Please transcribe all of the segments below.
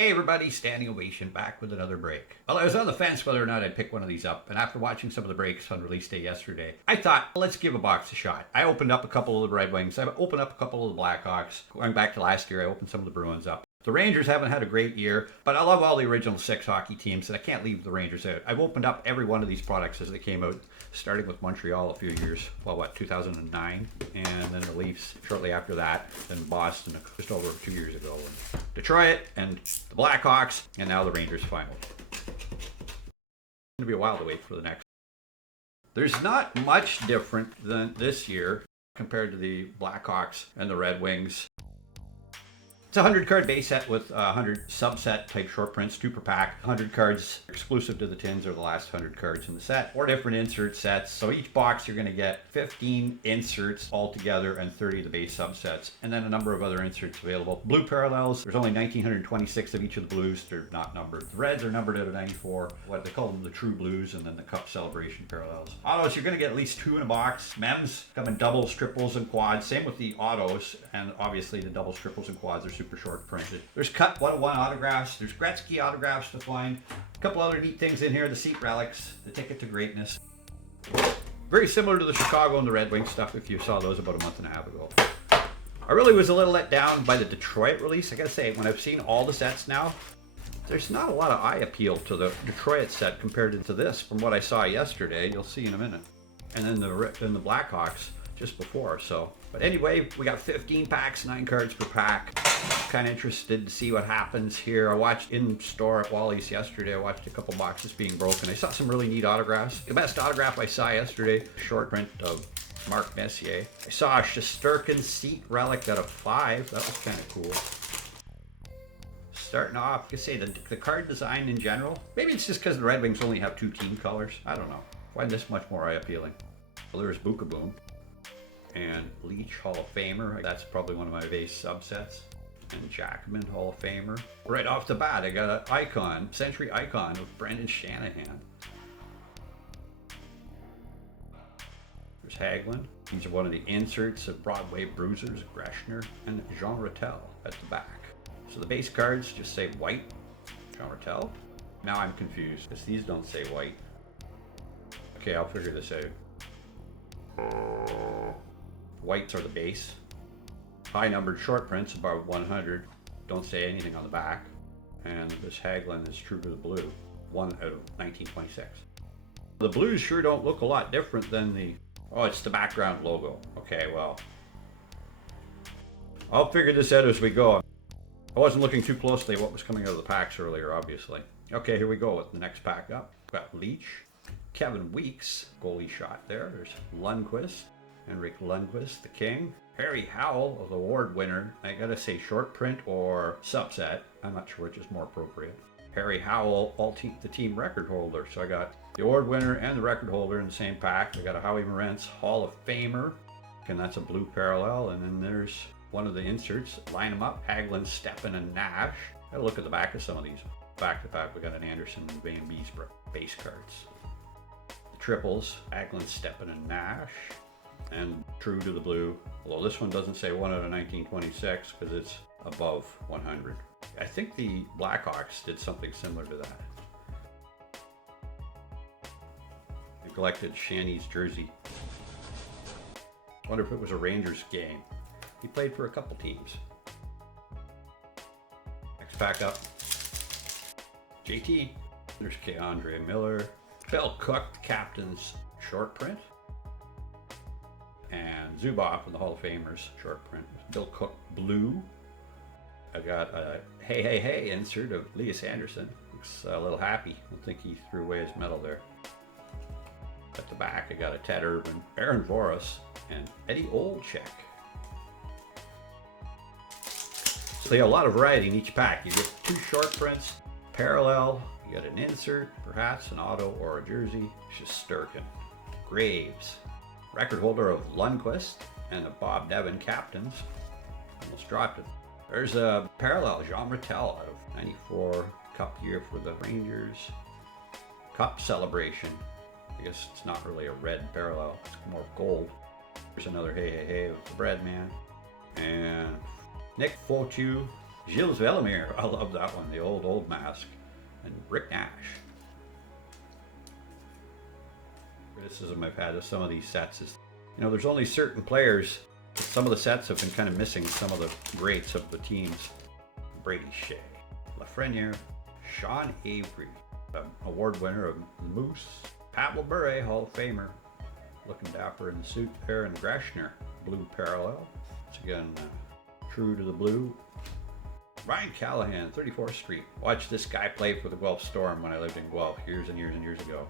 Hey everybody, standing ovation back with another break. Well, I was on the fence whether or not I'd pick one of these up, and after watching some of the breaks on release day yesterday, I thought, let's give a box a shot. I opened up a couple of the Red Wings, I opened up a couple of the Blackhawks. Going back to last year, I opened some of the Bruins up. The Rangers haven't had a great year, but I love all the original 6 hockey teams, and I can't leave the Rangers out. I've opened up every one of these products as they came out, starting with Montreal a few years, 2009, and then the Leafs shortly after that, then Boston just over 2 years ago, and Detroit, and the Blackhawks, and now the Rangers finally. It's going to be a while to wait for the next. There's not much different than this year compared to the Blackhawks and the Red Wings. It's a 100 card base set with 100 subset type short prints, 2 per pack. 100 cards exclusive to the tins are the last 100 cards in the set. 4 different insert sets. So each box you're going to get 15 inserts altogether and 30 of the base subsets. And then a number of other inserts available. Blue parallels, there's only 1,926 of each of the blues. They're not numbered. The reds are numbered out of 94. What they call them, the true blues, and then the cup celebration parallels. Autos, you're going to get at least 2 in a box. Mems come in doubles, triples, and quads. Same with the autos, and obviously the doubles, triples, and quads are super short printed. There's cut 101 autographs. There's Gretzky autographs to find. A couple other neat things in here. The seat relics, the ticket to greatness. Very similar to the Chicago and the Red Wings stuff if you saw those about a month and a half ago. I really was a little let down by the Detroit release. I gotta say, when I've seen all the sets now, there's not a lot of eye appeal to the Detroit set compared to this from what I saw yesterday. You'll see in a minute. And then the Blackhawks just before, so. But anyway, we got 15 packs, 9 cards per pack. Kind of interested to see what happens here. I watched in store at Wally's yesterday. I watched a couple boxes being broken. I saw some really neat autographs. The best autograph I saw yesterday, short print of Mark Messier. I saw a Shesterkin seat relic out of 5. That was kind of cool. Starting off, you say the card design in general. Maybe it's just because the Red Wings only have 2 team colors. I don't know. I find this much more eye appealing. Well, there's Boom. And Leach, Hall of Famer. That's probably one of my base subsets. And Jackman, Hall of Famer. Right off the bat, I got an icon, Century icon of Brendan Shanahan. There's Hagelin. These are one of the inserts of Broadway Bruisers, Greshner, and Jean Rattel at the back. So the base cards just say white, Jean Rattel. Now I'm confused, because these don't say white. Okay, I'll figure this out. Whites are the base. High numbered short prints, about 100. Don't say anything on the back. And this Hagelin is true to the blue. 1 out of 1926. The blues sure don't look a lot different than the... Oh, it's the background logo. Okay, well. I'll figure this out as we go. I wasn't looking too closely at what was coming out of the packs earlier, obviously. Okay, here we go with the next pack up. We've got Leach. Kevin Weeks, goalie shot there. There's Lundqvist. Henrik Lundqvist, the king. Harry Howell, the award winner. I gotta say short print or subset. I'm not sure which is more appropriate. Harry Howell, the team record holder. So I got the award winner and the record holder in the same pack. I got a Howie Morenz Hall of Famer. And that's a blue parallel. And then there's one of the inserts. Line them up. Hagelin, Steppen, and Nash. Gotta look at the back of some of these. Back to back, we got an Anderson and Van Beesbrook base cards. The triples, Hagelin, Steppen, and Nash. And true to the blue, although this one doesn't say 1 out of 1926 because it's above 100. I think the Blackhawks did something similar to that. They collected Shanny's jersey. Wonder if it was a Rangers game. He played for a couple teams. Next pack up. JT. There's Keandre Miller. Phil Cook, the captain's short print. And Zuboff and the Hall of Famers short print. Bill Cook blue. I got a hey insert of Elias Anderson. Looks a little happy. I don't think he threw away his medal there. At the back I got a Ted Urban, Aaron Voris, and Eddie Olczyk. So they have a lot of variety in each pack. You get 2 short prints, parallel, you got an insert, perhaps an auto or a jersey. Shesterkin. Graves. Record holder of Lundqvist and the Bob Nevin captains. Almost dropped it. There's a parallel, Jean Rattel out of 94 Cup year for the Rangers. Cup celebration. I guess it's not really a red parallel, it's more gold. There's another hey of the Bread Man. And Nick Fotu, Gilles Villemere, I love that one, the old mask. And Rick Nash. Criticism I've had of some of these sets is, you know, there's only certain players. Some of the sets have been kind of missing some of the greats of the teams. Brady Shea, Lafreniere, Sean Avery, award winner of Moose, Pat Wilbur, Hall of Famer, looking dapper in the suit there, and Greshner, blue parallel. Once again, true to the blue. Ryan Callahan, 34th Street. Watched this guy play for the Guelph Storm when I lived in Guelph years and years and years ago.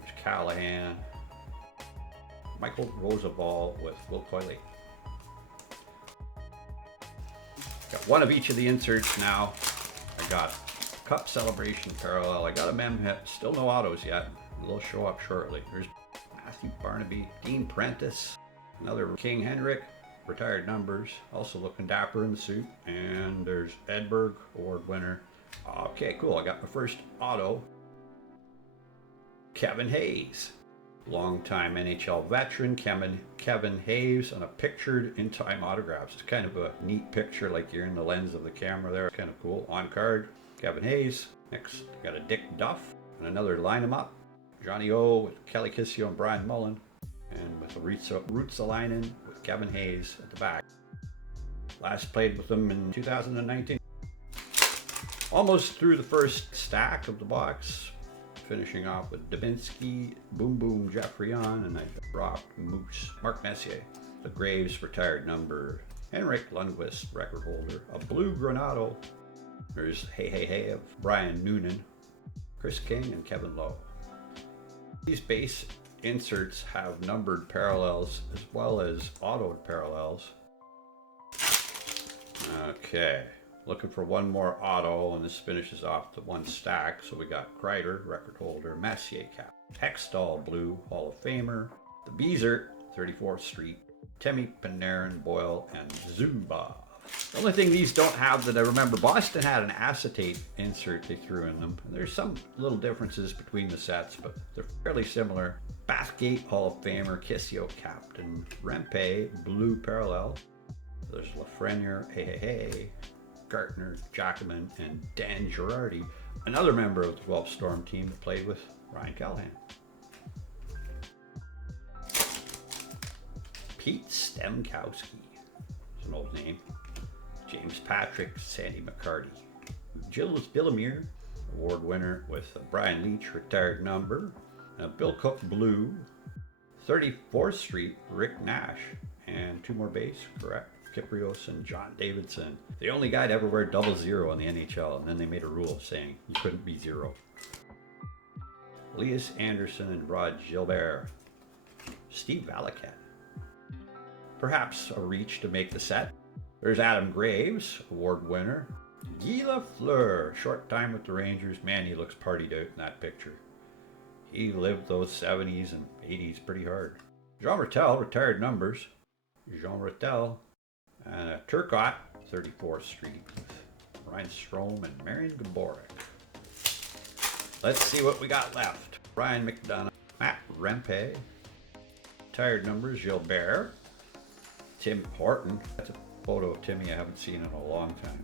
There's Callahan. Michael Roosevelt with Will Coyley. Got one of each of the inserts now. I got Cup Celebration parallel. I got a mem hit. Still no autos yet. They'll show up shortly. There's Matthew Barnaby, Dean Prentice, another King Henrik, retired numbers, also looking dapper in the suit. And there's Edberg, award winner. Okay, cool. I got my first auto. Kevin Hayes, longtime NHL veteran Kevin Hayes, on a pictured in-time autographs. It's kind of a neat picture, like you're in the lens of the camera there. It's kind of cool. On card, Kevin Hayes. Next, got a Dick Duff and another line 'em up. Johnny O with Kelly Kissio and Brian Mullen, and with a Ruotsalainen with Kevin Hayes at the back. Last played with them in 2019. Almost through the first stack of the box. Finishing off with Dubinsky, Boom Boom Jeffrion, and I dropped Moose, Mark Messier, the Graves retired number, Henrik Lundqvist, record holder, a blue Granado. There's Hey of Brian Noonan, Chris King, and Kevin Lowe. These base inserts have numbered parallels as well as autoed parallels. Okay. Looking for one more auto, and this finishes off the one stack. So we got Kreider, record holder, Messier cap, Hextall, blue, Hall of Famer, the Beezer, 34th Street, Temi Panarin, Boyle, and Zuba. The only thing these don't have that I remember, Boston had an acetate insert they threw in them. There's some little differences between the sets, but they're fairly similar. Bathgate, Hall of Famer, Kissio, captain, Rempe, blue parallel. There's Lafreniere, hey. Gartner, Jackman, and Dan Girardi, another member of the Guelph Storm team that played with Ryan Callahan. Pete Stemkowski, it's an old name. James Patrick, Sandy McCarty. Gilles Villemere, award winner with Brian Leach, retired number. Bill Cook, blue. 34th Street, Rick Nash, and two more base, correct. Kiprios and John Davidson. The only guy to ever wear 00 in the NHL, and then they made a rule saying you couldn't be 0. Elias Anderson and Rod Gilbert. Steve Valaket. Perhaps a reach to make the set. There's Adam Graves, award winner. Guy Lafleur, short time with the Rangers. Man, he looks partied out in that picture. He lived those 70s and 80s pretty hard. Jean Rattel, retired numbers. Jean Rattel. And Turcotte, 34th Street, Ryan Strome and Marion Gaborik. Let's see what we got left. Brian McDonough, Matt Rempe, retired numbers, Gilbert, Tim Horton. That's a photo of Timmy I haven't seen in a long time.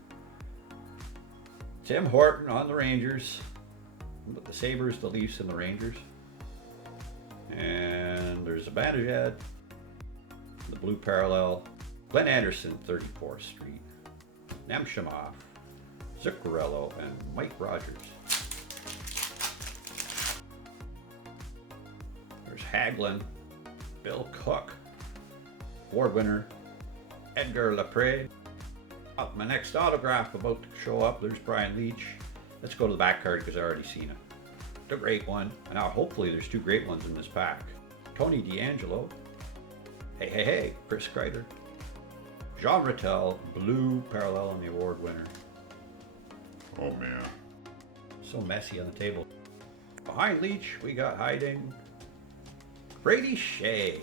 Tim Horton on the Rangers, the Sabres, the Leafs, and the Rangers. And there's a Bandajad, the blue parallel. Glenn Anderson, 34th Street, Nemshimov, Zuccarello, and Mike Rogers. There's Hagelin, Bill Cook, award winner, Edgar Lapre. My next autograph about to show up, there's Brian Leach. Let's go to the back card because I already seen it. The great one, and now hopefully there's two great ones in this pack. Tony DeAngelo, hey, Chris Kreider. Jean Rattel, blue parallel, and the award winner. Oh man. So messy on the table. Behind Leach, we got hiding Brady Shea.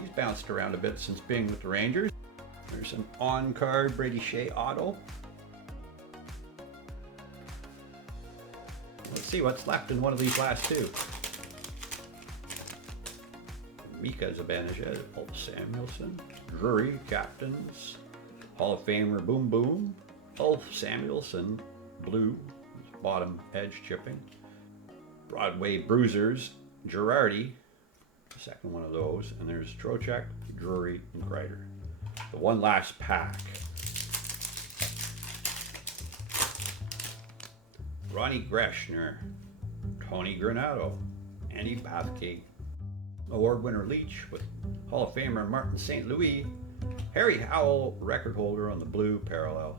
He's bounced around a bit since being with the Rangers. There's an on-card Brady Shea auto. Let's see what's left in one of these last two. Mika Zibanejad, Paul Samuelson, Drury, captains, Hall of Famer Boom Boom. Ulf Samuelson, blue, bottom edge chipping. Broadway Bruisers, Girardi, the second one of those. And there's Trocheck, Drury, and Kreider. The one last pack. Ronnie Greshner, Tony Granato, Andy Bathgate, award winner Leach with Hall of Famer Martin St. Louis, Harry Howell, record holder on the blue parallel,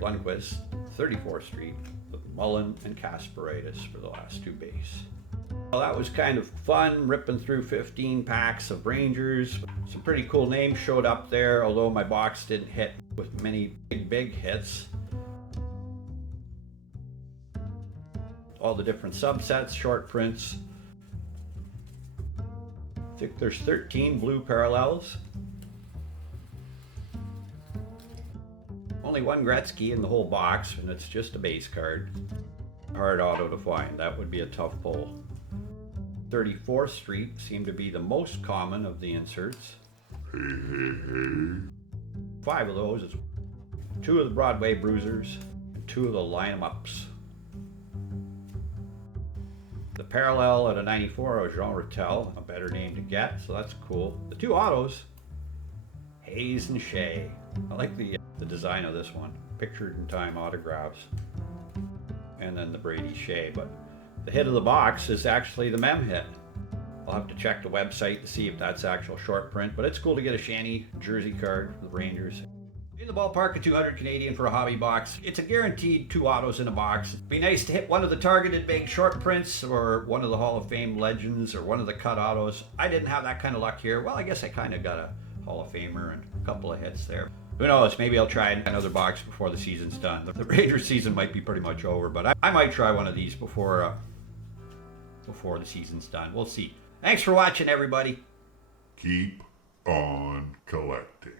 Lundqvist, 34th Street, with Mullen and Kasperitis for the last two base. Well, that was kind of fun, ripping through 15 packs of Rangers. Some pretty cool names showed up there, although my box didn't hit with many big hits. All the different subsets, short prints. I think there's 13 blue parallels. Only one Gretzky in the whole box, and it's just a base card. Hard auto to find, that would be a tough pull. 34th Street seemed to be the most common of the inserts. 5 of those, it's 2 of the Broadway Bruisers, and 2 of the line-em-ups. The parallel at a 94 of Jean Rattel, a better name to get, so that's cool. The 2 autos, Hayes and Shea. I like the design of this one, pictured in time autographs. And then the Brady Shea, but the hit of the box is actually the Mem hit. I'll have to check the website to see if that's actual short print, but it's cool to get a Shanny jersey card for the Rangers. In the ballpark of 200 Canadian for a hobby box. It's a guaranteed 2 autos in a box. It'd be nice to hit one of the targeted big short prints or one of the Hall of Fame legends or one of the cut autos. I didn't have that kind of luck here. Well, I guess I kind of got a Hall of Famer and a couple of hits there. Who knows, maybe I'll try another box before the season's done. The Rangers season might be pretty much over, but I might try one of these before the season's done. We'll see. Thanks for watching, everybody. Keep on collecting.